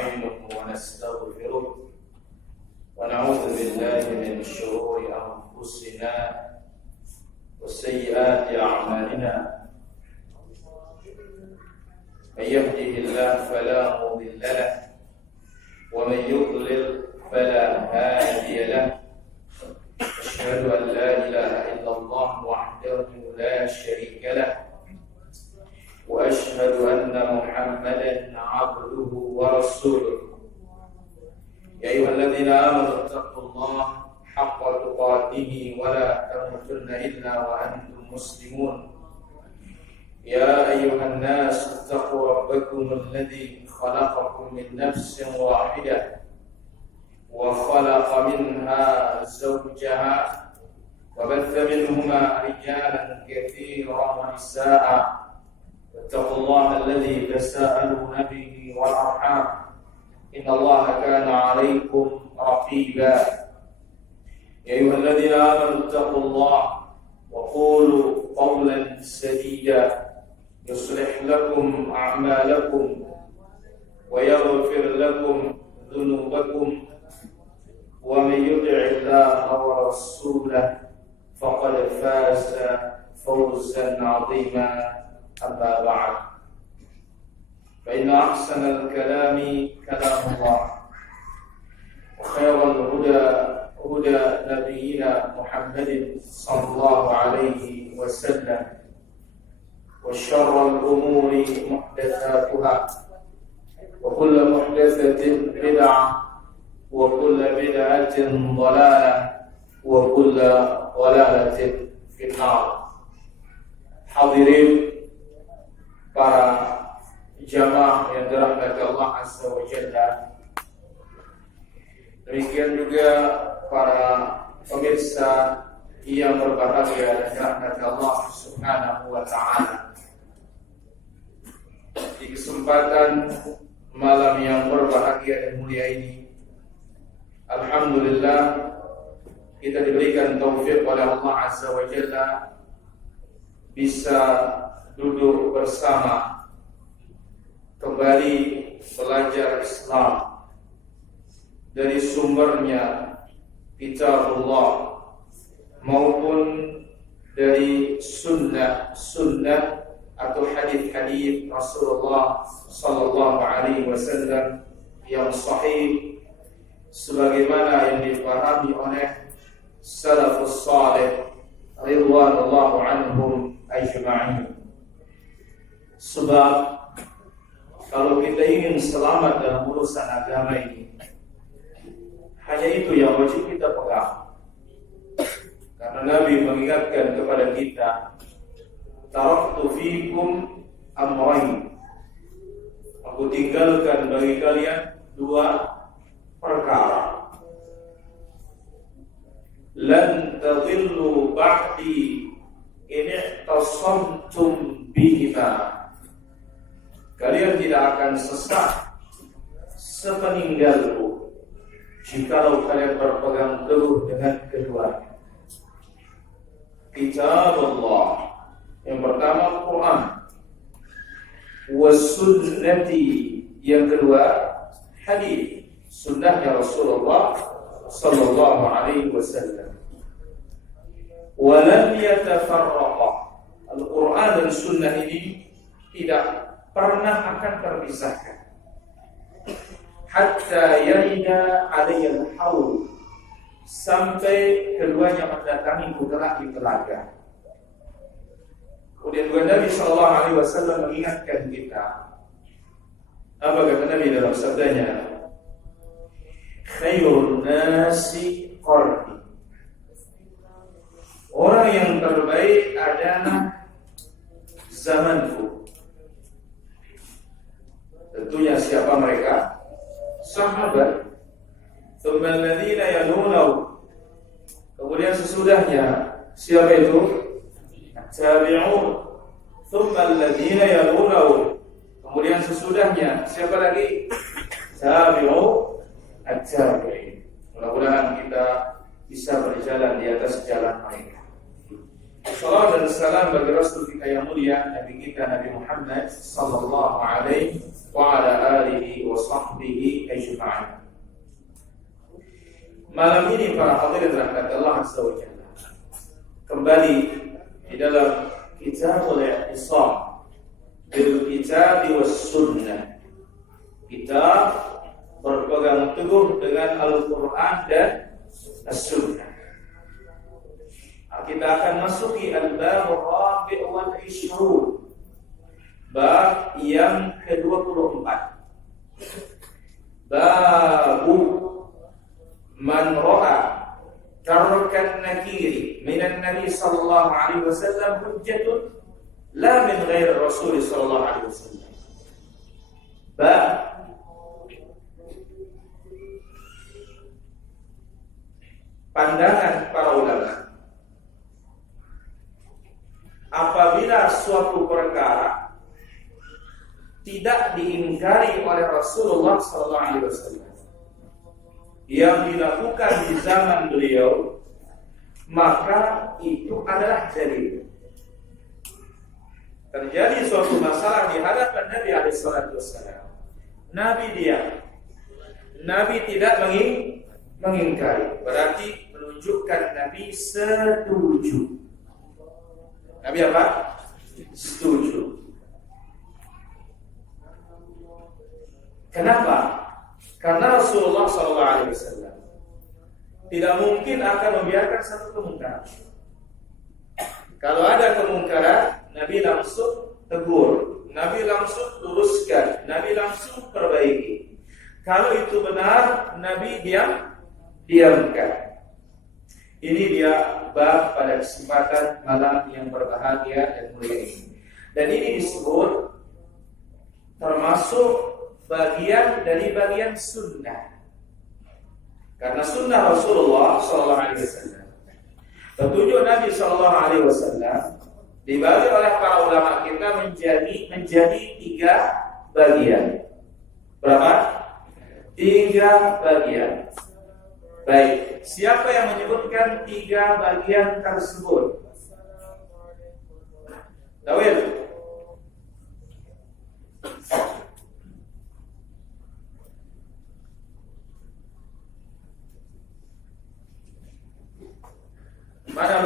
ونستعينه ونستغفره ونعوذ بالله من شرور أنفسنا وسيئات أعمالنا من يهده الله فلا مضل له ومن يضلل فلا هادي له أشهد أن لا إله إلا الله وحده لا شريك له وأشهد أن محمدا عبده ورسوله يا أيها الذين آمنوا اتقوا الله حق تقاته ولا تموتن إلا وأنتم مسلمون يا أيها الناس اتقوا ربكم الذي خلقكم من نفس واحدة وخلق منها زوجها وبث منهما رجالا كثيرا ونساء واتقوا الله الذي تساءلون به والأرحام إن الله كان عليكم رقيبا يا أيها الذين آمنوا اتقوا الله وقولوا قولا سديدا يصلح لكم أعمالكم ويغفر لكم ذنوبكم ومن يطع الله ورسوله فقد فاز فوزا عظيما أما بعد فإن أحسن الكلام كلام الله وخير الهدى هدى نبينا محمد صلى الله عليه وسلم وشر الأمور محدثاتها وكل محدثة بدعة وكل بدعة ضلالة وكل ضلالة في النار. Hadirin para jamaah yang dirahmati Allah Azza wa Jalla, demikian juga para pemirsa yang berbahagia dan dirahmati Allah Subhanahu wa Ta'ala. Di kesempatan malam yang berbahagia dan mulia ini, alhamdulillah kita diberikan taufik oleh Allah Azza wa Jalla bisa duduk bersama kembali belajar Islam dari sumbernya kitabullah maupun dari sunnah atau hadis-hadis Rasulullah sallallahu alaihi wasallam yang sahih sebagaimana yang dipahami oleh salafus salih ridwanullahu anhum ajma'in. Sebab kalau kita ingin selamat dalam urusan agama ini, hanya itu yang wajib kita pegang. Karena Nabi mengingatkan kepada kita, taraktu fikum amrayn, aku tinggalkan bagi kalian dua perkara. Lan tadillu ba'di in i'tasamtum bihima. Kalian tidak akan sesat sepeninggalku jikalau kalian berpegang teguh dengan keduanya. Kitab Allah, yang pertama Quran, wasunnati, yang kedua hadis, sunnahnya Rasulullah sallallahu alaihi wasallam. Walam yatafarraqa, Al-Quran dan sunnah ini tidak pernah akan terpisahkan hatta yarida alayal haul, sampai keduanya mendatangi putra di telaga. Kemudian Nabi sallallahu alaihi wasallam mengingatkan kita, apa kata Nabi dalam sabdanya, khairun nasi qarni, orang yang terbaik adalah zamanku. Tentunya siapa mereka? Sahabat. Tsumma alladziina yalunahu, kemudian sesudahnya siapa itu? Tabi'un. Tsumma alladziina yalunahu, kemudian sesudahnya siapa lagi? Tabi'u at-tabi'in. Mudah-mudahan kita bisa berjalan di atas jalan mereka. Salam dan salam bagi Rasul kita yang mulia, Nabi kita Nabi Muhammad sallallahu alaihi wa ala alihi wa sahbihi sahbihi ajma'in. Malam ini para hadirin rahmat Allah Azza wa Jalla, kembali di dalam Kitabul I'tisam bil Kitab was Sunnah. Kita berpegang teguh dengan Al-Quran dan As-Sunnah. Kita akan masuki al-bab ar-rabi' wal 20, bab yang ke-24. Babu man ra'a tarkan nakiri minan nabi sallallahu alaihi wasallam hujjatun la min ghairi rasul sallallahu alaihi wasallam. Pandangan para ulama, apabila suatu perkara tidak diingkari oleh Rasulullah sallallahu alaihi wasallam yang dilakukan di zaman beliau, maka itu adalah dalil. Terjadi suatu masalah di hadapan Nabi alaihi salatu wasallam, Nabi diam, Nabi tidak mengingkari, berarti menunjukkan Nabi setuju. Nabi apa? Setuju. Kenapa? Karena Rasulullah SAW tidak mungkin akan membiarkan satu kemungkaran. Kalau ada kemungkaran, Nabi langsung tegur, Nabi langsung luruskan, Nabi langsung perbaiki. Kalau itu benar, Nabi diamkan. Ini dia bab pada kesempatan malam yang berbahagia dan mulia ini. Dan ini disebut termasuk bagian dari bagian sunnah. Karena sunnah Rasulullah SAW, petunjuk Nabi SAW dibagi oleh para ulama kita menjadi 3 bagian. Berapa? 3 bagian. Baik, siapa yang menyebutkan 3 bagian tersebut? Dawil. Mana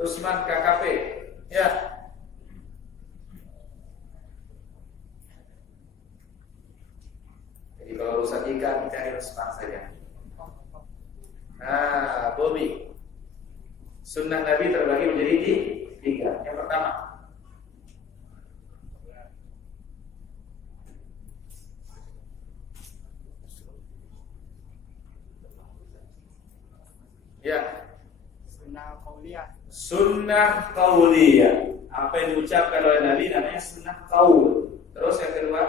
Usman KKP. Ya. Jadi kalau urusan ikan cari Usman saja. Nah, Bobby. Sunnah Nabi terbagi menjadi 3. Yang pertama, ya, sunnah qauliyah. Apa yang diucapkan oleh Nabi namanya sunnah qaul. Terus yang kedua,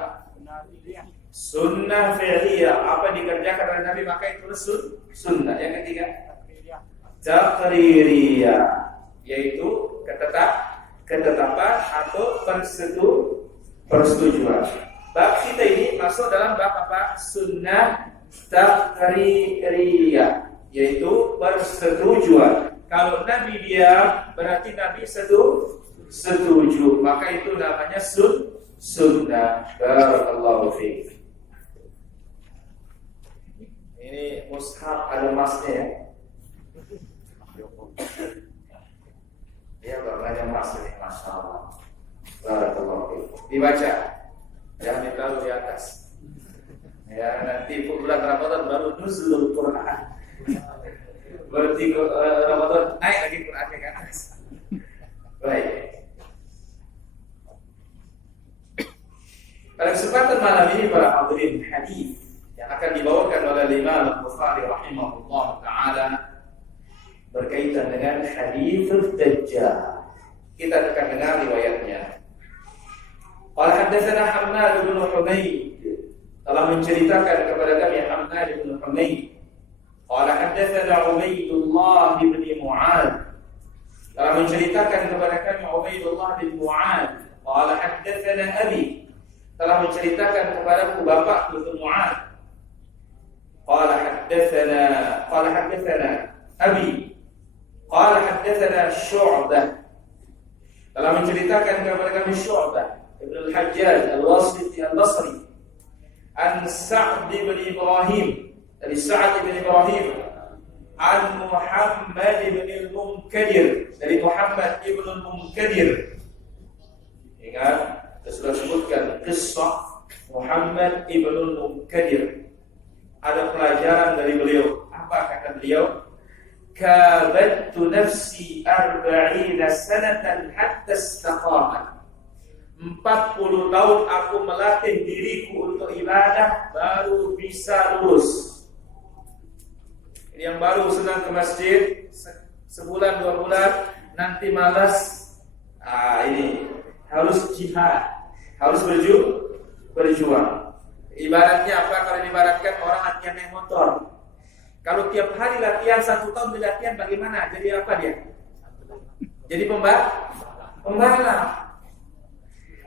sunnah fi'liyah. Apa yang dikerjakan oleh Nabi maka itu sunnah. Yang ketiga, taqririyah, yaitu ketetapan atau persetujuan. Bab kita ini masuk dalam bab apa? Sunnah taqririyah, yaitu persetujuan. Kalau Nabi diam, berarti Nabi setuju. Maka itu namanya sunnah. Barakallahu fiik. Ini mushaf ada emasnya ya. Ya, warnanya emas ini, masya Allah. Barakallahu fiik. Dibaca, jangan ditaruh di atas. Ya, nanti bulan Ramadan baru nuzulul Quran. Berarti Ramadan naik lagi Qurannya kan. Baik. Pada kesempatan malam ini para hadirin, hadis yang akan dibawakan oleh Imam Al-Bukhari rahimahullah taala berkaitan dengan hadis Dajjal. Kita akan dengar riwayatnya. Qala haddatsana Hammad bin Humayd, telah menceritakan kepada kami Hammad bin Humayd. Qala haddatsana Ubaidullah bin Mu'adz, telah menceritakan kepada kami Ubaidullah bin Mu'adz. Qala haddatsana Abi, telah menceritakan kepadaku bapak bin Mu'adz. Qala haddatsana Abi, qala haddatsana Syu'bah, telah menceritakan kepada kami Syu'bah. Ibn al-Hajjaj al-Wasiti al-Basri, an Sa'd bin Ibrahim, dari Sa'd bin Ibrahim, an Muhammad bin al-Munkadir, dari Muhammad ibn al-Munkadir. Ingat, kita sudah sebutkan kisah Muhammad ibn al-Munkadir. Ada pelajaran dari beliau. Apa kata beliau? Kabattu nafsi 40 sanatan hatta istaqamat. 40 tahun aku melatih diriku untuk ibadah baru bisa lurus. Ini yang baru senang ke masjid sebulan 2 bulan nanti malas. Ini harus jihad, harus berjuang. Ibaratnya apa? Kalau diibaratkan orang latihan naik motor. Kalau tiap hari latihan 1 tahun latihan bagaimana? Jadi apa dia? Jadi pembalap.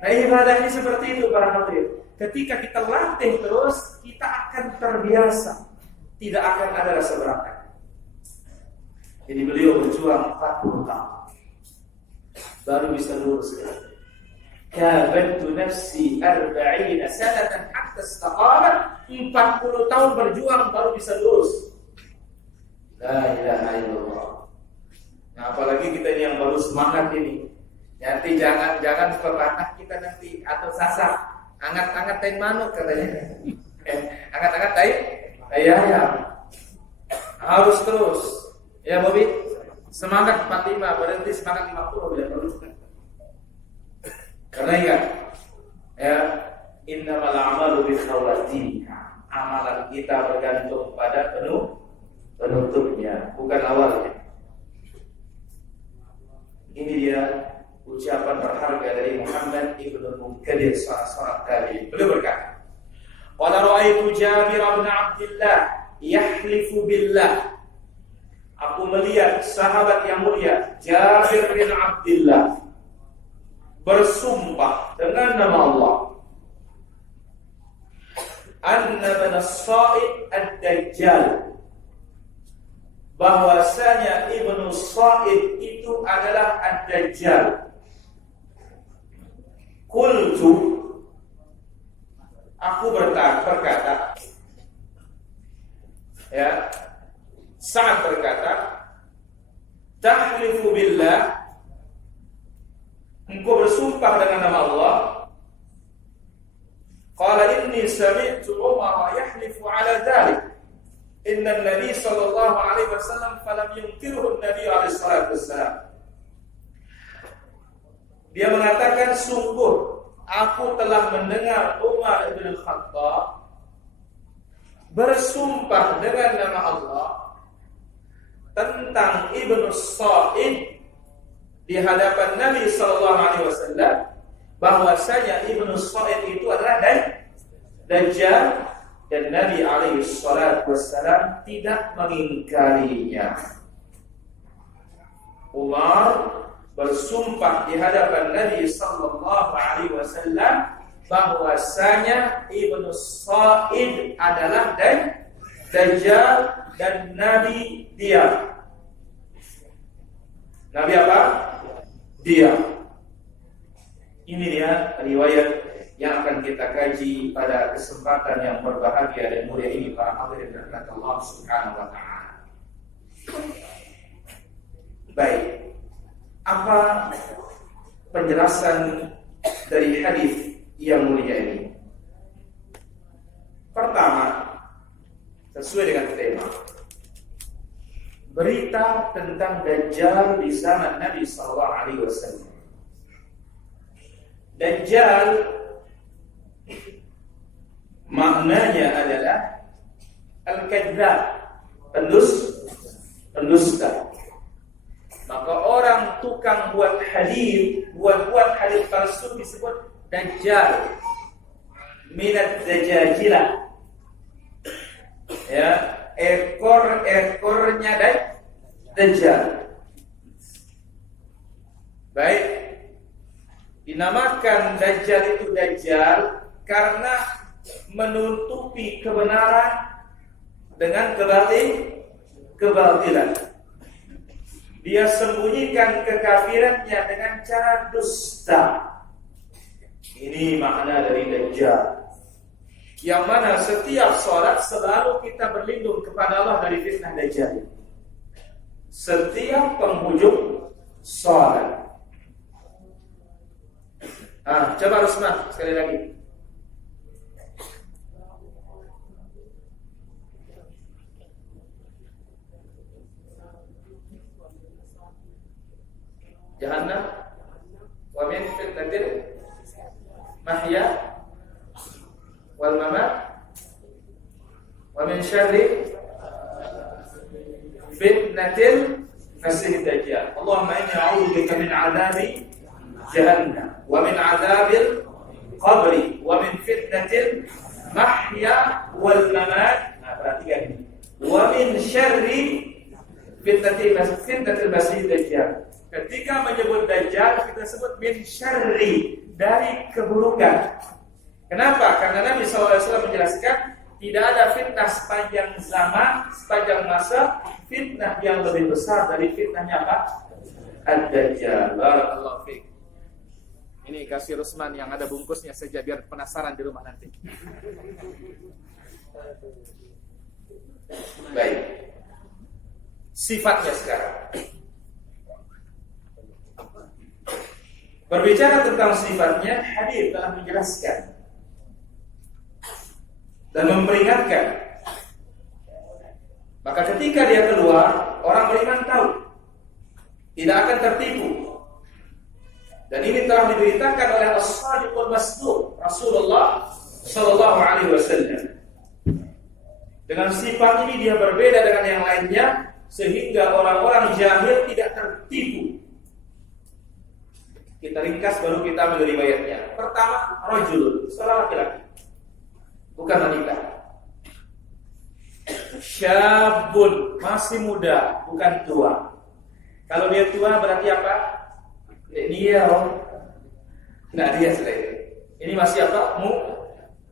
Nah, ibadah ini seperti itu para hadirin. Ketika kita latih terus, kita akan terbiasa. Tidak akan ada rasa berat. Jadi beliau berjuang 40 tahun baru bisa lurus. Kabattu nafsi 40 sanatan hatta istaqamat. 40 tahun berjuang baru bisa lurus. La ilaha illallah. Nah, apalagi kita ini yang baru semangat ini. Nanti jangan pepatah kita nanti atau sasar. Angat-angat tai manuk katanya. Angat-angat tai ayam. Harus terus. Ya Bobi, semangat 45, berhenti semangat 50 bila perlu. Karena ingat, ya, innamal a'malu bikhawatiha. Amalan kita bergantung pada penutupnya, bukan awalnya. Ini dia ucapan berharga dari Muhammad ibn al-Munkadir, seorang tabi'in. Beliau berkata, "Qala ra'aitu Jabir bin Abdullah yahlifu billah." Aku melihat sahabat yang mulia Jabir bin Abdullah bersumpah dengan nama Allah, anna bin Sa'id ad-Dajjal, bahwasanya Ibnu Sa'id itu adalah ad-Dajjal. Qultu, aku berkata, ya, Sa'ad berkata, tahlifu billah, engkau bersumpah dengan nama Allah. Qala inni sami'tu Umar yahlifu ala dhalik. Inna Nabi sallallahu alaihi wasallam falam yunkiruhu Nabi alaihi salatu wassalam. Dia mengatakan, sungguh aku telah mendengar Umar bin Khattab bersumpah dengan nama Allah tentang Ibnu Sa'id di hadapan Nabi sallallahu alaihi wasallam, bahwasanya Ibnu Sa'id itu adalah Dajjal, dan Nabi alaihi salatu wassalam tidak mengingkarinya. Umar bersumpah di hadapan Nabi sallallahu alaihi wasallam bahwasanya Ibnu Sa'id adalah Dajjal dan Nabi diam. Nabi apa? Diam. Ini dia riwayat yang akan kita kaji pada kesempatan yang berbahagia dan mulia ini, para hadirin dirahmati Allah Subhanahu wa taala. Baik. Apa penjelasan dari hadis yang mulia ini? Pertama, sesuai dengan tema, berita tentang Dajjal di zaman Nabi sallallahu alaihi wasallam. Dajjal maknanya adalah al-kadzdzab, pendusta. Maka orang tukang buat hadis palsu disebut Dajjal, minat dajajilah. Ya, ekor-ekornya Dajjal. Baik, dinamakan Dajjal itu Dajjal karena menutupi kebenaran dengan kebatilan. Dia sembunyikan kekafirannya dengan cara dusta. Ini makna dari Dajjal. Yang mana setiap sholat selalu kita berlindung kepada Allah dari fitnah Dajjal. Setiap penghujung sholat. Coba Rusman sekali lagi. Jahannam wa min fitnatil mahya wal mamat wa min syarri fitnatil masih dajjal. Allahumma inni a'udzubika min 'adzabi jahannam wa min 'adzabil qabri wa min fitnatil mahya wal mamat. Perhatikan ini. Wa min syarri fitnatil masih dajjal. Ketika menyebut Dajjal, kita sebut min syarri, dari keburukan. Kenapa? Karena Nabi SAW menjelaskan tidak ada fitnah sepanjang zaman, sepanjang masa, fitnah yang lebih besar dari fitnahnya apa? Ad-Dajjal. Barakallahu fiik. Ini kasih Rusman yang ada bungkusnya saja biar penasaran di rumah nanti. Baik. Sifatnya sekarang. Berbicara tentang sifatnya, hadis telah menjelaskan dan memperingatkan. Maka ketika dia keluar, orang beriman tahu tidak akan tertipu. Dan ini telah diberitakan oleh As-Sadiqul Masduq Rasulullah sallallahu alaihi wasallam. Dengan sifat ini dia berbeda dengan yang lainnya sehingga orang-orang jahil tidak tertipu. Kita ringkas baru kita menjadi bayatnya. Pertama, rajul, seorang laki-laki, bukan wanita. Syabun, masih muda, bukan tua. Kalau dia tua berarti apa? Dia, nah dia selain. Ini masih apa?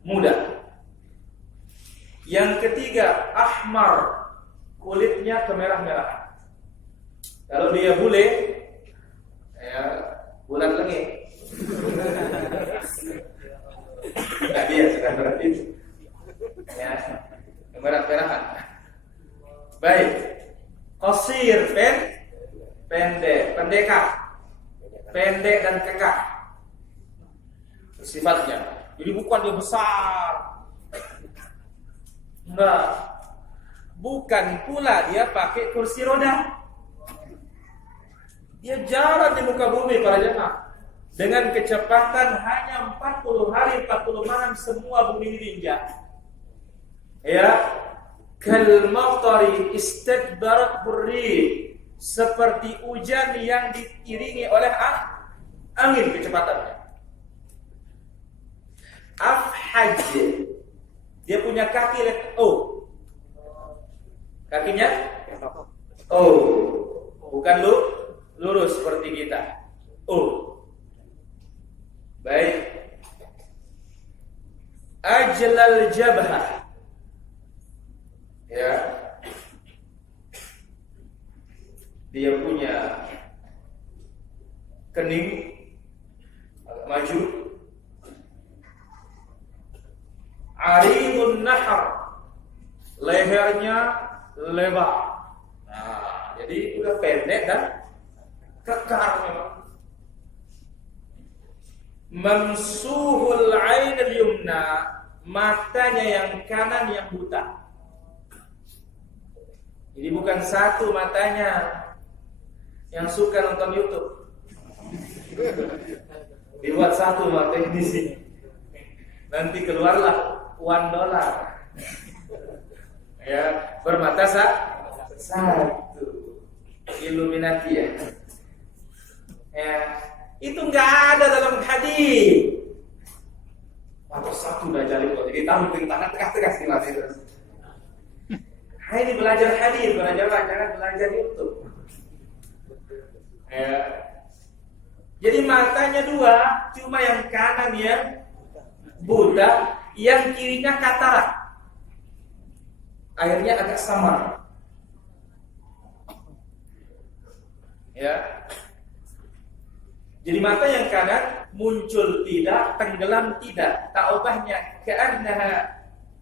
Muda. Yang ketiga, ahmar, kulitnya kemerah-merahan. Kalau dia bule, ya bulan lengi. Nah dia sudah berarti ya, kemerah-merahan. Baik. Qasir, pendek dan kekar sifatnya. Jadi bukan dia besar, enggak. Bukan pula dia pakai kursi roda. Dia jalan di muka bumi para jemaah dengan kecepatan hanya 40 hari 40 malam semua bumi diinjak. Ya, kal matari istadbarat burri, seperti hujan yang diiringi oleh angin kecepatannya. Afhaj, dia punya kaki kakinya bukan lurus seperti kita. Baik. Ajlal jabhah. Ya. Dia punya kening agak maju. Aridun nahar. Lehernya lebar. Nah, jadi udah pendek dan kekar memang. Mamsuhul ain al-yumna, matanya yang kanan yang buta. Jadi bukan satu matanya yang suka nonton YouTube. Dibuat satu mata di sini. Nanti keluarlah $1. Ya, bermata satu. Illuminati ya. Ya, itu nggak ada dalam hadis. Mata satu udah jadi kok. Jadi tampil tangan tegas-tegas di mata itu. Ini belajar hadis, jangan belajar YouTube. Ya. Jadi matanya dua, cuma yang kanan yang buta, yang kirinya katarak. Airnya agak samar. Ya. Jadi mata yang kanan muncul tidak, tenggelam tidak. Tak ubahnya ka'annaha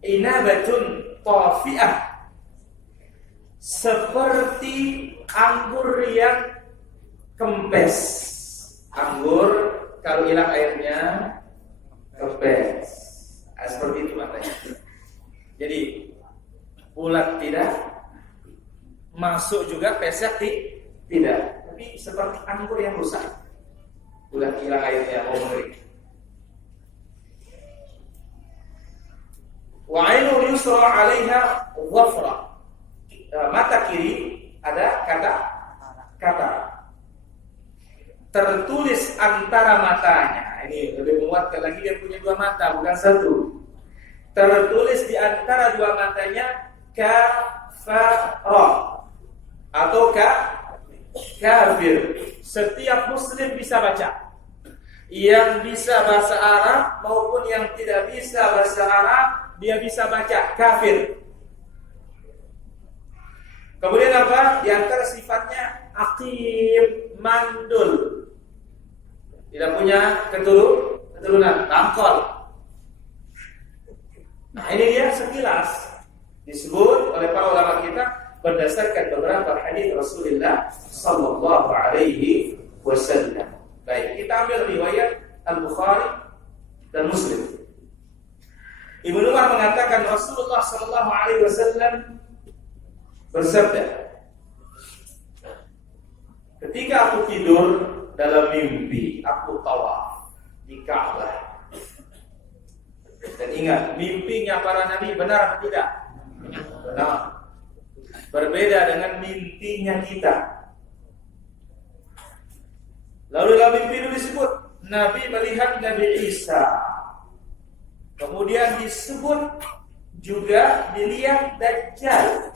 inabatun tafi'ah, seperti anggur yang kempes. Anggur kalau hilang airnya kempes. Nah, seperti itu maknanya. Jadi bulat tidak, masuk juga pesek tidak. Tapi seperti anggur yang rusak, bulat hilang airnya, mau mengering. Wa ainul yusra 'alaiha dhafra. Mata kiri ada kata tertulis antara matanya. Ini lebih menguatkan lagi, dia punya dua mata bukan satu. Tertulis di antara dua matanya kafara atau kafir. Setiap muslim bisa baca. Yang bisa bahasa Arab maupun yang tidak bisa bahasa Arab, dia bisa baca kafir. Kemudian apa? Di antara sifatnya aqim, mandul. Tidak punya keturunan, tangkol. Nah, ini dia sekilas disebut oleh para ulama kita berdasarkan beberapa hadis Rasulullah sallallahu alaihi wasallam. Baik, kita ambil riwayat Al-Bukhari dan Muslim. Ibnu Umar mengatakan Rasulullah sallallahu alaihi wasallam bersabda, ketika aku tidur dalam mimpi, aku tawaf di Ka'bah. Dan ingat, mimpinya para nabi benar atau tidak? Benar. Berbeda dengan mimpinya kita. Lalu dalam mimpi itu disebut Nabi melihat Nabi Isa. Kemudian disebut juga dilihat Dajjal.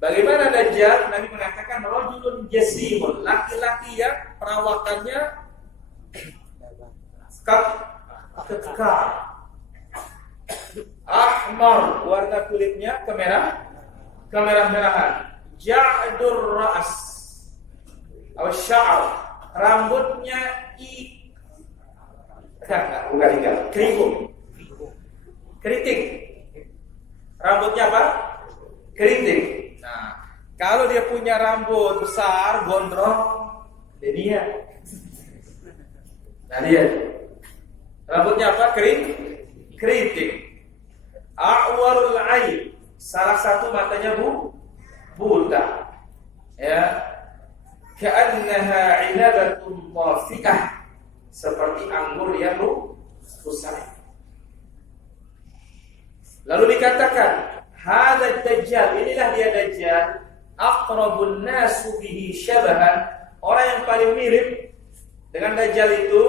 Bagaimana Dajjal? Nabi mengatakan rajulun jasimun, laki-laki yang perawakannya kekar, ahmar, warna kulitnya kemerah-merahan, ja'dur ra's atau sya'r, rambutnya keriting. Rambutnya apa? Keriting. Nah, kalau dia punya rambut besar, gondrong, dia. Nah, dia rambutnya apa? Keriting. A'warul ain, salah satu matanya buta. Ya. Ka'annaha 'inabatun tafi'ah, seperti anggur yang rusak. Lalu dikatakan hadza Dajjal, inilah dia Dajjal, aqrabun nasu bihi syabahan, orang yang paling mirip dengan Dajjal itu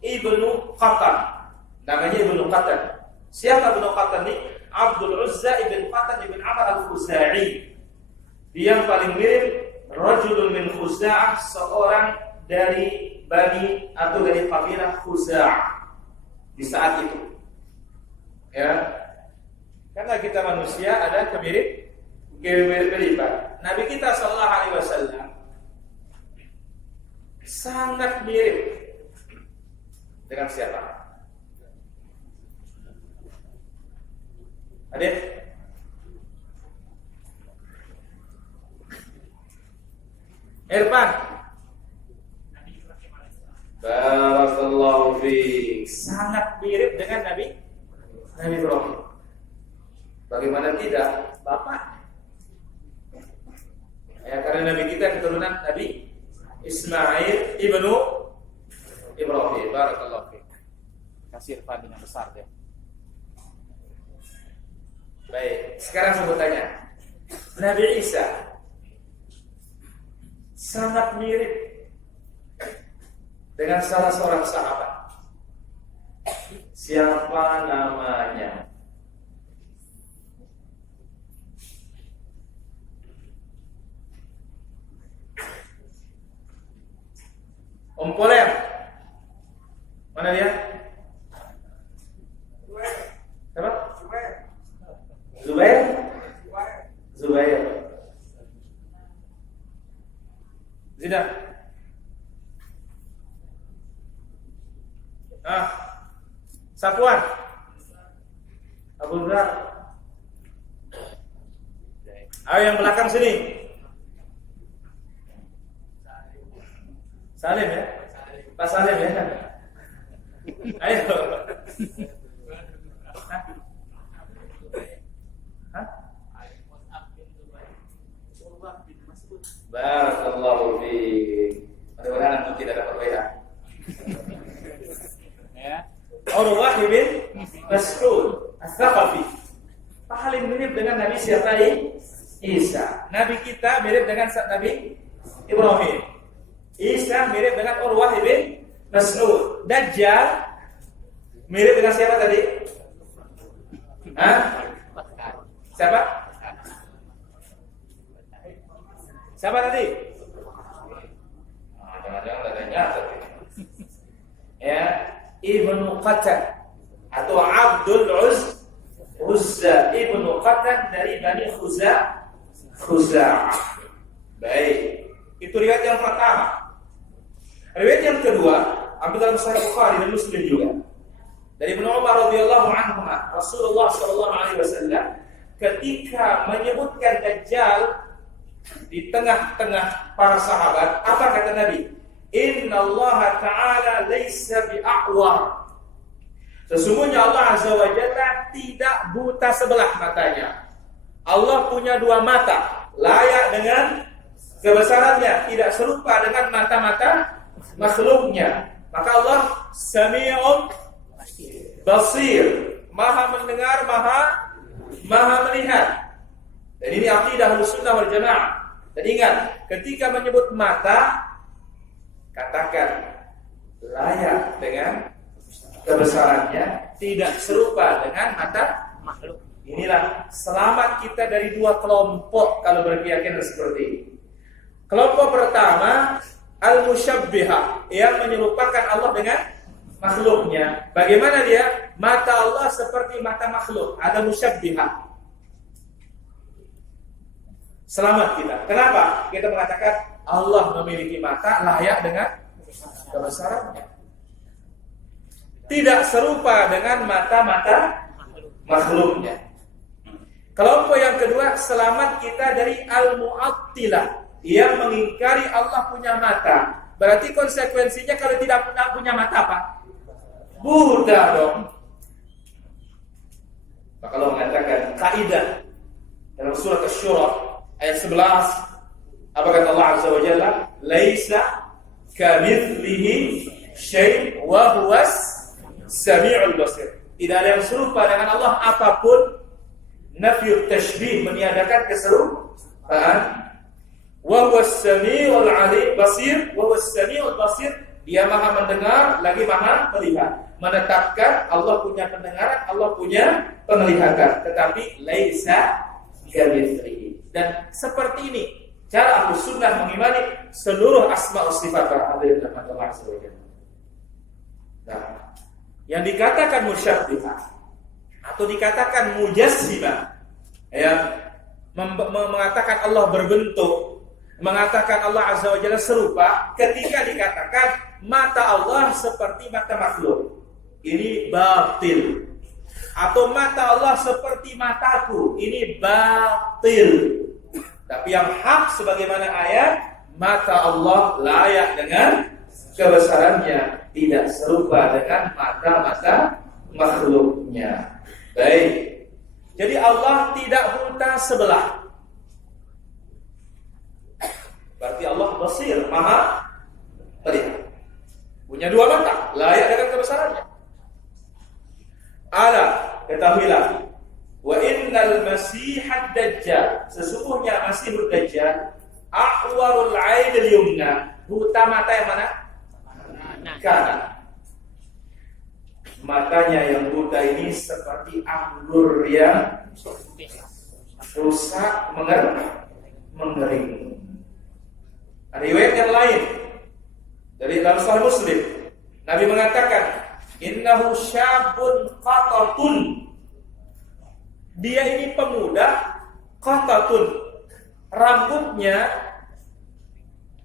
Ibnu Qatan. Namanya Ibnu Qatan. Siapa Ibnu Qatan ini? Abdul Uzza ibn Qatan ibn Amr al-Khuzai. Dia yang paling mirip rajulun min Khuza'ah, seorang dari Bani atau dari kabilah Khuza'ah di saat itu. Ya. Karena kita manusia ada kemiripan. Nabi kita sallallahu alaihi wasallam sangat mirip dengan siapa? Adik? Irfan. Barakallahu fiik. Sangat mirip dengan Nabi Ibrahim. Bagaimana tidak? Bapak. Ya, karena Nabi kita keturunan Nabi Ismail ibnu Ibrahim. Barakallahu fiik. Kasih Irfan yang besar deh. Baik, sekarang saya bertanya. Nabi Isa sangat mirip dengan salah seorang sahabat. Siapa namanya? Om Poler. Mana dia? Siapa? Zubair. Zida. Safwan. Abu Dhar. Ayo yang belakang sini. Salim ya? Pak Salim ya? Ayo. Hah? Barakallahu fiik. Mudah-mudahan antum tidak dapat WA. Ya. Urwah bin Mas'ud Ats-Tsaqafi. Paling mirip dengan Nabi siapa ini? Isa. Nabi kita mirip dengan Nabi Ibrahim. Isa mirip dengan Urwah bin Mas'ud. Dajjal mirip dengan siapa tadi? Hah? Siapa? Siapa tadi? Jangan-jangan ada nyata. Ya, Ibnu Qatan atau Abdul Uzza Ibnu Qatan dari Bani Khuza'ah. Baik, itu riwayat yang pertama. Riwayat yang kedua, ambil dalam Sahih Bukhari dan Muslim juga. Dari Ibnu Umar radhiyallahu anhu, Rasulullah sallallahu alaihi wasallam ketika menyebutkan Dajjal di tengah-tengah para sahabat, apa kata Nabi? Innallaha ta'ala laisa bi'awar. Sesungguhnya Allah Azza wa Jalla tidak buta sebelah matanya. Allah punya dua mata, layak dengan kebesarannya, tidak serupa dengan mata-mata makhluknya. Maka Allah Sami'un Basir, Maha mendengar, Maha melihat. Dan ini akidah Ahlussunnah wal Jamaah. Dan ingat, ketika menyebut mata, katakan layak dengan kebesarannya, tidak serupa dengan mata makhluk. Inilah selamat kita dari dua kelompok kalau berkeyakinan seperti ini. Kelompok pertama, al-musyabbihah, yang menyerupakan Allah dengan makhluknya. Bagaimana dia? Mata Allah seperti mata makhluk, ada musyabbihah. Selamat kita. Kenapa? Kita mengatakan Allah memiliki mata layak dengan kebesarannya. Tidak serupa dengan mata-mata makhluknya. Kelompok yang kedua, selamat kita dari al-mu'attilah, yang mengingkari Allah punya mata. Berarti konsekuensinya kalau tidak punya mata apa? Buta dong. Maka Allah mengatakan kaidah dalam surat Asy-Syura ayat 11, apa kata Allah Azza wa Jalla? Laisa kamitslihi syai' wa huwas samiul basir. Tidak ada yang serupa dengan Allah apapun. Nafiyut tashbih, meniadakan keserupaan. Wa huwas samiul alim basir, wa huwas samiul basir, dia Maha mendengar lagi Maha melihat. Menetapkan Allah punya pendengaran, Allah punya penglihatan, tetapi laisa kamitslihi. Dan seperti ini cara Ahlussunnah mengimani seluruh asma wa sifat para hadirin Allah Azza wa Jalla. Nah, yang dikatakan musyabbihah atau dikatakan mujassimah, ya, mengatakan Allah berbentuk, mengatakan Allah Azza wa Jalla serupa, ketika dikatakan mata Allah seperti mata makhluk, ini batil. Atau mata Allah seperti mataku, ini batil. Tapi yang hak sebagaimana ayat, mata Allah layak dengan kebesarannya, tidak serupa dengan mata-mata makhluknya. Baik. Jadi Allah tidak buta sebelah. Berarti Allah basir, Maha melihat. Punya dua mata, layak dengan kebesarannya. Ala, ketahuilah, wa innal masihad dajjal, sesungguhnya Masihud Dajjal ahwarul ainil yumna, buta mata yang mana? Kanan. Matanya yang buta ini seperti anggur yang rusak, mengering. Riwayat yang lain dari dalam Sahih Muslim, Nabi mengatakan, innahu syabun qatatun. Dia ini pemuda qatatun. Rambutnya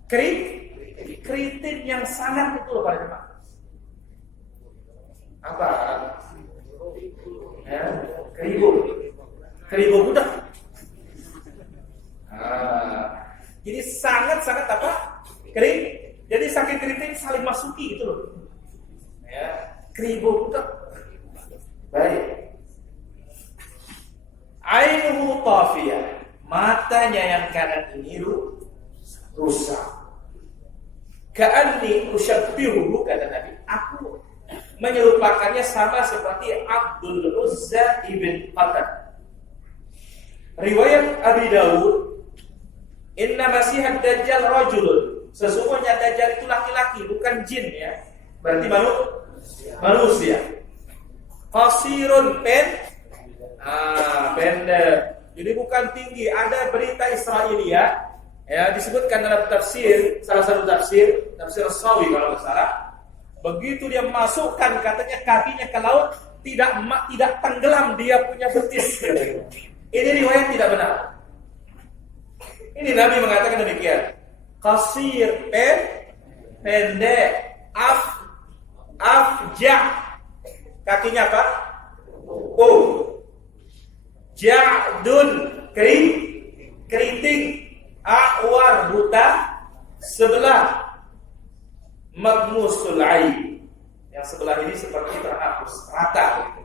keriting yang sangat itu loh para jemaah. Apa? Ya, keribu budak. Jadi sangat-sangat apa? Kering. Jadi saking keriting saling masuki gitu loh. Ya, keribu budak. Baik. Ainuhu tafiyah. Matanya yang kanan ini rusak. Ka'anni usyabbihuhu, kata Nabi, aku menyerupakannya sama seperti Abdul Uzza ibn Qatan. Riwayat Abi Dawud, inna masihad dajjal rajulun. Sesungguhnya dajjal itu laki-laki, bukan jin ya. Berarti manusia. Qasirun pendek. Jadi bukan tinggi. Ada berita Israiliyah ya, disebutkan dalam tafsir, salah satu tafsir As-Sawi kalau nggak salah. Begitu dia masukkan katanya kakinya ke laut, tidak tenggelam, dia punya betis. Ini riwayat tidak benar. Ini Nabi mengatakan demikian. Qasir pendek, afja. Kakinya apa? Ja'dun keriting, a'war buta sebelah, magmusul ain, yang sebelah ini seperti terhapus rata gitu.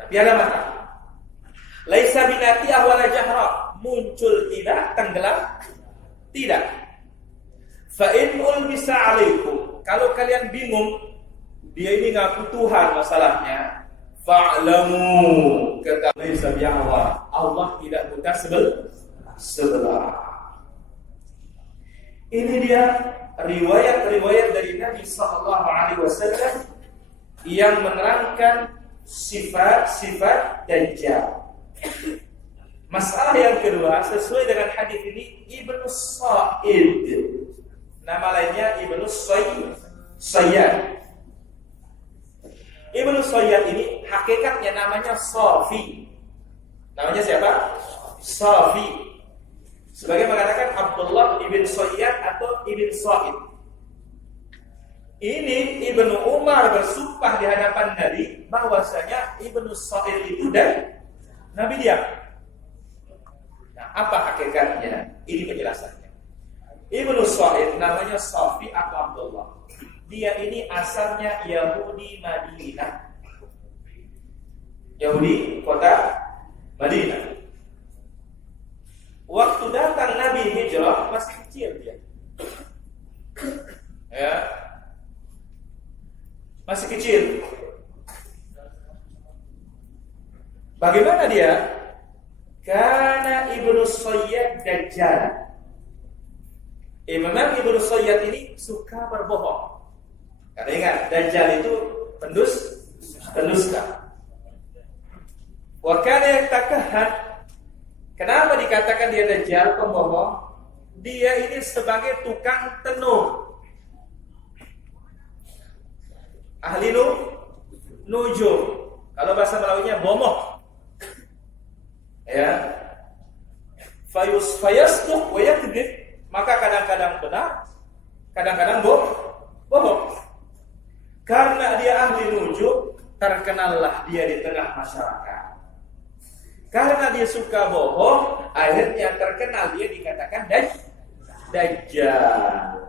Tapi ada mata. Laisa binati awala jahra, muncul tidak, tenggelam tidak. Fa in ulbisa alaikum, kalau kalian bingung dia ini ngaku Tuhan masalahnya, fa'lamu, ketahui sabi'awa, Allah tidak buta sebelah. Ini dia riwayat-riwayat dari Nabi sallallahu alaihi wasallam yang menerangkan sifat-sifat Dajjal. Masalah yang kedua, sesuai dengan hadis ini, Ibnu Sa'id, nama lainnya Ibnu Sayyad. Ibnu Sayyad ini hakikatnya namanya Safi. Namanya siapa? Safi. Sebagai mengatakan Abdullah ibn Sayyad atau ibn Sa'id. Ini Ibnu Umar bersumpah di hadapan Nabi bahwasanya Ibnu Sa'id itu dan Nabi diam. Nah, apa hakikatnya? Ini penjelasannya. Ibnu Sa'id namanya Safi atau Abdullah. Dia ini asalnya Yahudi Madinah. Yahudi kota Madinah. Waktu datang Nabi hijrah masih kecil dia. Ya. Masih kecil. Bagaimana dia? Karena Ibnu Sayyad Dajjal. Memang Ibnu Sayyad ini suka berbohong. Karena ingat, Dajjal itu pendusta. Wa kana yatakahhan. Kenapa dikatakan dia Dajjal, pembohong? Dia ini sebagai tukang tenung. Ahli nujum. Kalau bahasa Melawinya bomoh. Ya. Fayasduq wa yakdzib. Maka kadang-kadang benar, kadang-kadang bohong. Karena dia ahli nujum, terkenallah dia di tengah masyarakat. Karena dia suka bohong, akhirnya terkenal dia dikatakan Dajjal.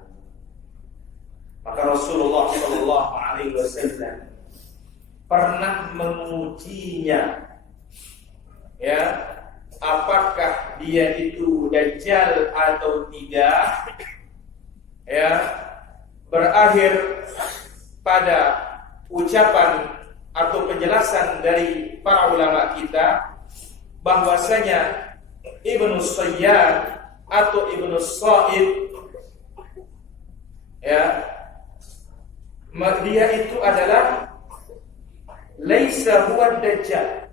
Maka Rasulullah Shallallahu Alaihi Wasallam pernah mengujinya, ya, apakah dia itu Dajjal atau tidak, ya, berakhir pada ucapan atau penjelasan dari para ulama kita bahwasanya Ibnu Sayyad atau Ibnu Sa'id, ya, dia itu adalah laisa huwa Dajjal.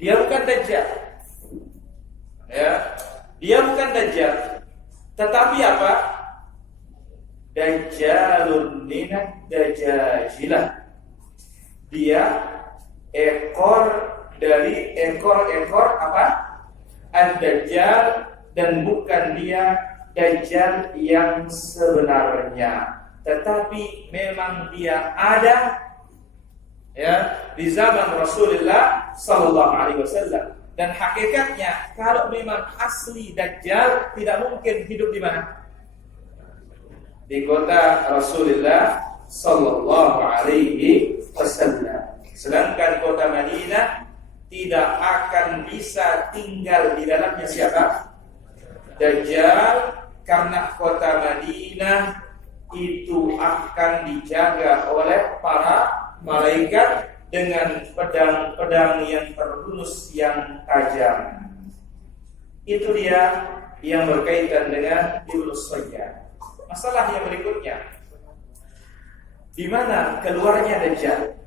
Dia bukan Dajjal. Ya, dia bukan Dajjal. Tetapi apa? Dajjalun minad dajajilah. Dia ekor dari ekor-ekor apa? Ad-Dajjal, dan bukan dia Dajjal yang sebenarnya. Tetapi memang dia ada ya, di zaman Rasulullah sallallahu alaihi wasallam. Dan hakikatnya kalau memang asli Dajjal tidak mungkin hidup di mana? Di kota Rasulullah sallallahu alaihi wasallam. Sedangkan kota Madinah tidak akan bisa tinggal di dalamnya siapa? Dajjal, karena kota Madinah itu akan dijaga oleh para malaikat dengan pedang-pedang yang berhunus yang tajam. Itu dia yang berkaitan dengan Ibnu Sayyad. Masalah yang berikutnya, di mana keluarnya Dajjal?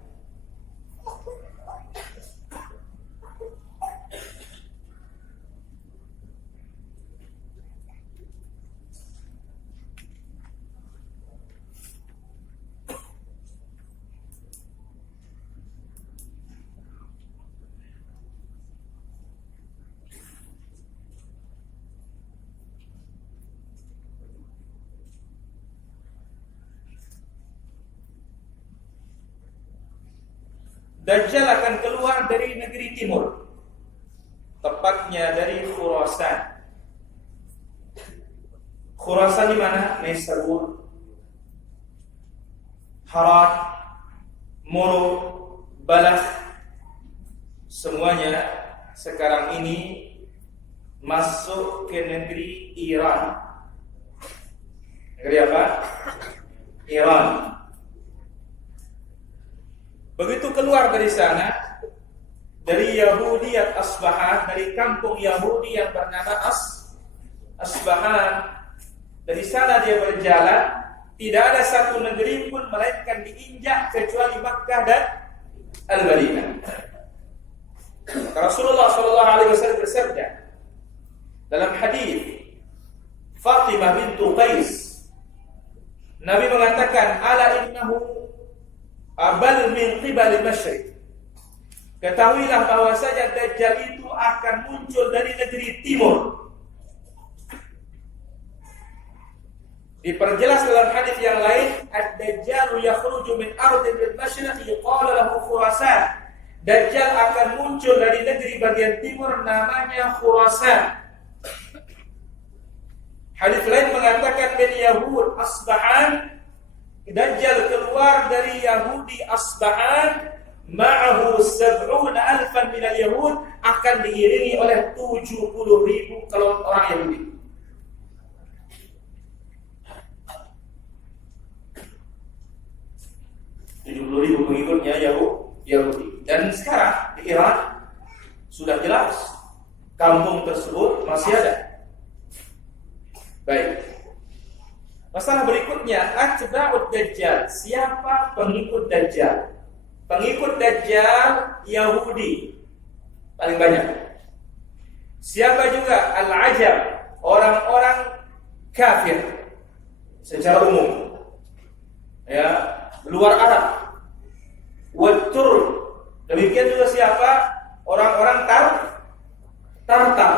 Dajjal akan keluar dari negeri timur, tepatnya dari Khurasan. Khurasan di mana? Naisabur, Harat, Moro, Balakh, semuanya sekarang ini masuk ke negeri Iran. Negeri apa? Iran. Begitu keluar dari sana, dari Yahudi Asbahan, dari kampung Yahudi yang bernama Asbahan, dari sana dia berjalan. Tidak ada satu negeri pun melainkan diinjak kecuali Makkah dan Al-Madinah. Rasulullah SAW bersabda dalam hadis Fatimah bintu Qais, Nabi mengatakan, ala innahu abal min qibal masyriq. Ketahuilah bahwasanya Dajjal itu akan muncul dari negeri timur. Diperjelas dalam hadis yang lain, ad-Dajjal yakhruju min ardin bil masyriq yuqalu lahu Khurasan. Dajjal akan muncul dari negeri bagian timur namanya Khurasan. Hadis lain mengatakan min Yahud Asbahan, Dajjal keluar dari Yahudi Asbahan, ma'ahu 70,000 minal Yahud, akan diiringi oleh 70,000 kalau orang Yahudi. Ribu pengikutnya Yahudi. Dan sekarang di Iran sudah jelas kampung tersebut masih ada. Baik. Masalah berikutnya, atba'ud Dajjal. Siapa pengikut Dajjal? Pengikut Dajjal Yahudi paling banyak. Siapa juga? Al-Ajam, orang-orang kafir secara umum, ya, luar Arab. Wat-Turk, demikian juga siapa? Orang-orang Tartar.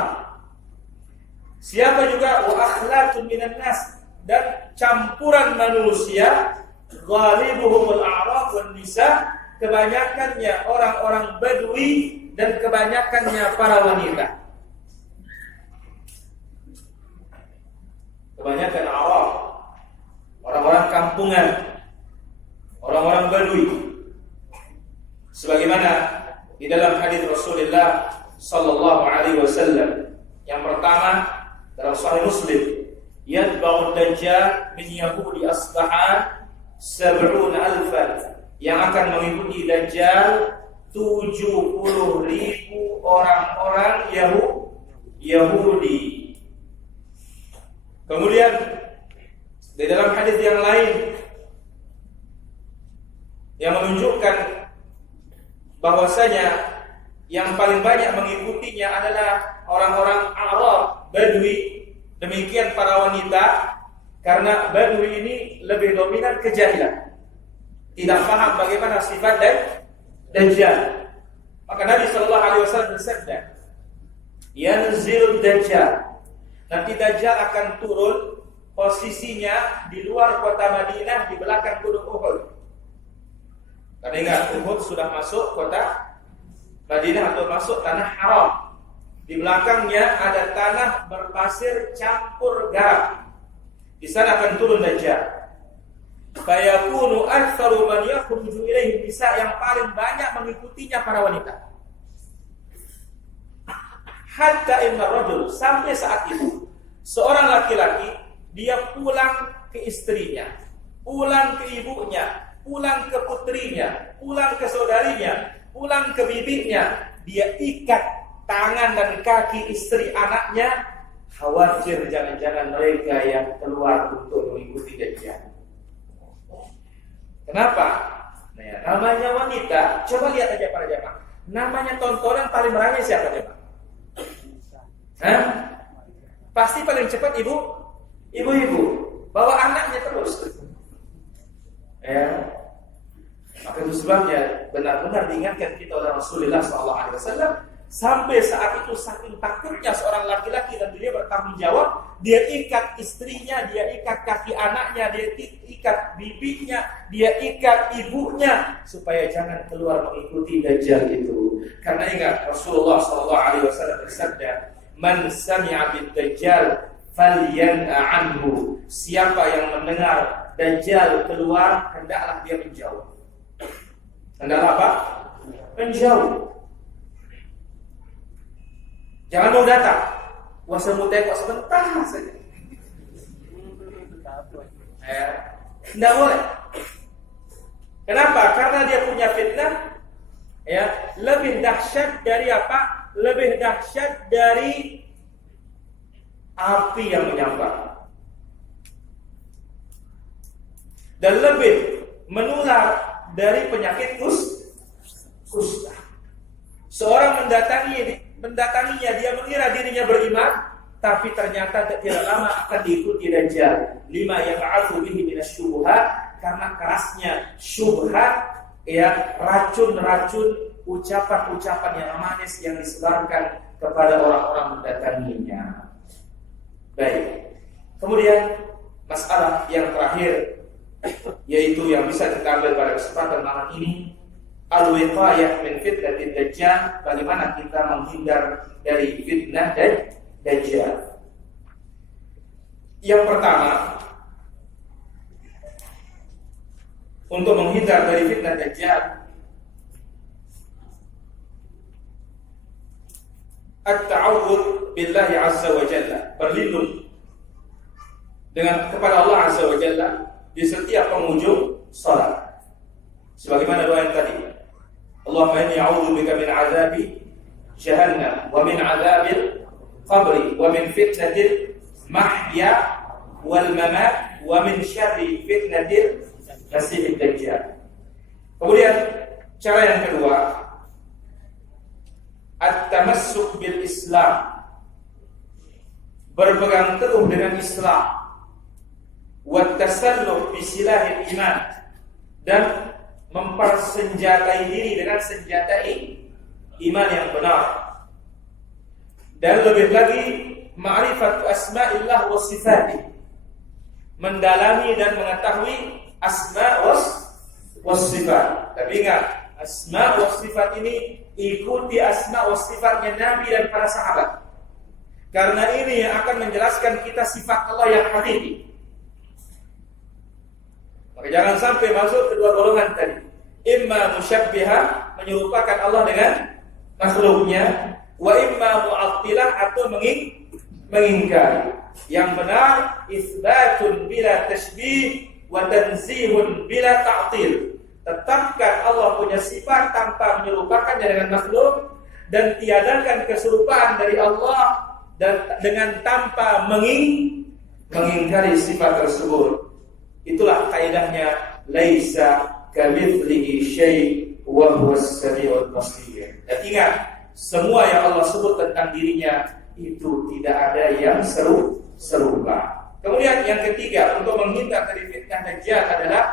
Siapa juga? Wa akhlatun minan nas, dan campuran manusia, ghalibuhumul a'rab wan nisa, kebanyakannya orang-orang Badui dan kebanyakannya para wanita. Kebanyakan Arab, orang-orang kampungan, orang-orang Badui. Sebagaimana di dalam hadis Rasulullah sallallahu alaihi wasallam yang pertama dalam Sahih Muslim, yatba'ud Dajjal min Yahudi Asbahan 70,000, yang akan mengikuti Dajjal 70,000 orang-orang Yahudi. Kemudian di dalam hadis yang lain yang menunjukkan bahwasanya yang paling banyak mengikutinya adalah orang-orang Arab, Badui, demikian para wanita, karena Badui ini lebih dominan kejahilan, tidak paham bagaimana sifat Dajjal. Maka Nabi sallallahu alaihi wasallam bersabda, yanzil Dajjal, nanti Dajjal akan turun, posisinya di luar kota Madinah, di belakang gunung Uhud. Karena ingat, Uhud sudah masuk kota Madinah atau masuk tanah haram. Di belakangnya ada tanah berpasir campur garam. Di sana akan turun Dajjal. Fayakunu aktsaru man yakhruju ilaihi nisa, yang paling banyak mengikutinya para wanita. Hatta inna rajul, sampai saat itu seorang laki-laki dia pulang ke istrinya, pulang ke ibunya, pulang ke putrinya, pulang ke saudarinya, pulang ke bibinya, dia ikat tangan dan kaki istri anaknya, khawatir jangan-jangan mereka yang keluar untuk mengikuti Dajjal. Kenapa? Nah, ya, namanya wanita, coba lihat aja para jamaah. Namanya tontonan paling ramai siapa jamaah? Hah? Pasti paling cepat ibu-ibu bawa anaknya terus. Ya. Maka itu sebabnya benar-benar diingatkan kita oleh Rasulullah SAW. Sampai saat itu saking takutnya seorang laki-laki dan dia bertanggung jawab, dia ikat istrinya, dia ikat kaki anaknya, dia ikat bibinya, dia ikat ibunya supaya jangan keluar mengikuti Dajjal itu. Karena ingat Rasulullah SAW bersabda, "Man sami'a bid-Dajjal falyan'a anhu." Siapa yang mendengar Dajjal keluar, hendaklah dia menjauh. Hendaklah apa? Menjauh. Jangan mau datang. Wah, saya mau tengok sebentar saja. Tidak boleh. Kenapa? Karena dia punya fitnah. Ya, lebih dahsyat dari apa? Lebih dahsyat dari api yang menyambar. Dan lebih menular dari penyakit kusta. Seorang mendatanginya, dia mengira dirinya beriman, tapi ternyata tidak lama akan diikuti Dajjal. Lima yab'atsu bihi minasyubuhat, karena kerasnya syubhat, ya, racun-racun ucapan-ucapan yang manis yang disebarkan kepada orang-orang mendatanginya. Baik. Kemudian masalah yang terakhir, yaitu yang bisa kita ambil pada kesempatan malam ini, al-wiqayah min fitnatid Dajjal, bagaimana kita menghindar dari fitnah Dajjal. Yang pertama, untuk menghindar dari fitnah Dajjal, at-ta'awudz billahi azza wa jalla, berlindung dengan kepada Allah azza wa jalla di setiap penghujung salat. Sebagaimana doa yang tadi, Allahumma inni a'udzubika min 'adzabi jahannam wa min 'adzabil qabri wa min fitnatil mahya wal mamat wa min syarri fitnatil masiihid dajjal. Kemudian cara yang kedua, at-tamassuk bil Islam, berpegang teguh dengan Islam, wa tasalluh bi silahil iman, dan mempersenjatai diri dengan senjata iman yang benar. Dan lebih lagi, ma'rifat asma'illah wa sifatih, mendalami dan mengetahui asma' wa sifat. Tapi ingat, asma' wa sifat ini ikuti asma' wa sifatnya Nabi dan para sahabat, karena ini yang akan menjelaskan kita sifat Allah yang hakiki. Maka jangan sampai masuk kedua golongan tadi. Imma musyabbiha, menyerupakan Allah dengan makhluknya, wa imma mu'attilah, atau mengingkari. Yang benar, isbatun bila tashbih wa tanzihun bila ta'til. Tetapkan Allah punya sifat tanpa menyerupakannya dengan makhluk, dan tiadakan keserupaan dari Allah dan dengan tanpa mengingkari sifat tersebut. Itulah kaidahnya, laisa kamitslihi syai' wa huwas samiul basir. Dan ingat, semua yang Allah sebut tentang dirinya itu tidak ada yang serupa. Kemudian yang ketiga, untuk menghindar dari fitnah Dajjal adalah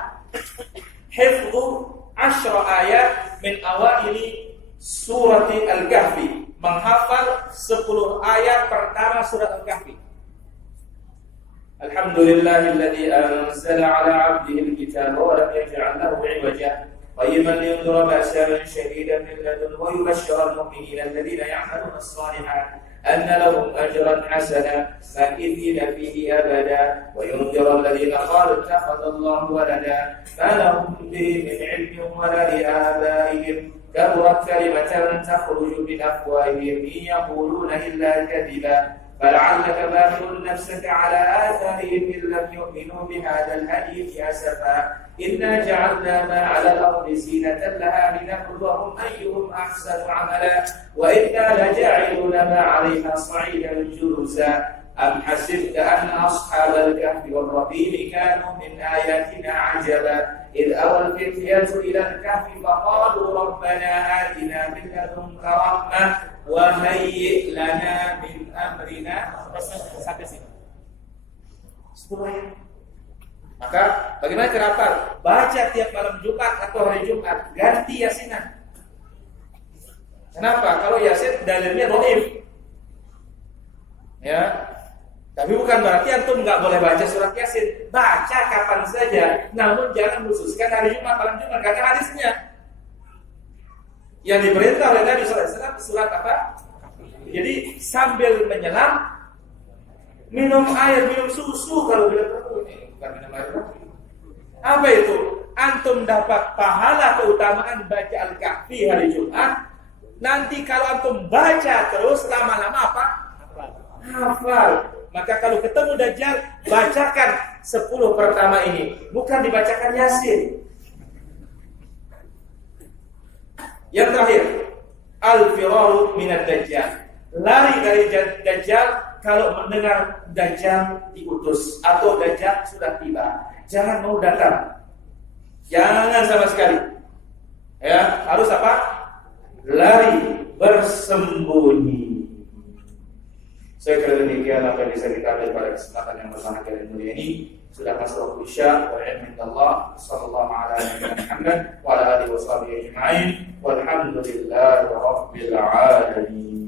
hifdzu 10 ayat min awaili surati Al-Kahfi, menghafal 10 ayat pertama surat Al-Kahfi. Alhamdulillahilladzi anzala 'ala 'abdihi al-kitaba wa lam yaj'al lahu 'iwaja قيما لينذر بأسا شديدا من لدنه ويبشر المؤمنين الذين يعملون الصالحات أن لهم أجرا حسنا ماكثين فيه أبدا وينذر الذين قالوا اتخذ الله ولدا ما لهم به من علم ولا لآبائهم كبرت كلمة تخرج من أفواههم إن يقولون إلا كذبا فلعلك باخع نفسك على آثارهم إن لم يؤمنوا بهذا الحديث أسفا إنا جعلنا ما على الأرض زينة لها لنبلوهم أيهم أحسن عملا وإنا لجاعلون ما عليها صعيدا جرزا أم حسبت أن أصحاب الكهف والرقيم كانوا من آياتنا عجبا إذ أوى الفتية إلى الكهف فقالوا ربنا آتنا من لدنك رحمة وهيئ لنا من أمرنا Maka bagaimana cara hafal? Baca tiap malam Jumat atau hari Jumat, ganti yasinan. Kenapa? Kalau yasin dalilnya dhaif. Ya. Tapi bukan berarti antum nggak boleh baca surat yasin. Baca kapan saja, namun jangan khususkan hari Jumat, malam Jumat karena hadisnya. Yang diperintah oleh Nabi sallallahu alaihi wasallam surat apa? Jadi sambil menyelam minum air, minum susu kalau bila perlu. Bukan minum air. Apa itu? Antum dapat pahala keutamaan baca Al-Kahfi hari Jumat. Nanti kalau antum baca terus lama-lama apa? Hafal. Maka kalau ketemu Dajjal, bacakan 10 pertama ini, bukan dibacakan Yasin. Yang terakhir, al-firaru minad Dajjal. Lari dari Dajjal kalau mendengar Dajjal diutus atau Dajjal sudah tiba. Jangan mau datang. Jangan sama sekali. Ya, harus apa? Lari, bersembunyi. Saya kira demikian apa yang bisa kita ambil pada kesempatan yang berbahagia dan mulia ini. Sudah masuk waktu Isya. Wa ilminallah sallallahu alaihi Muhammad wa ala alihi washabihi ajma'in. Walhamdulillahi rabbil alamin.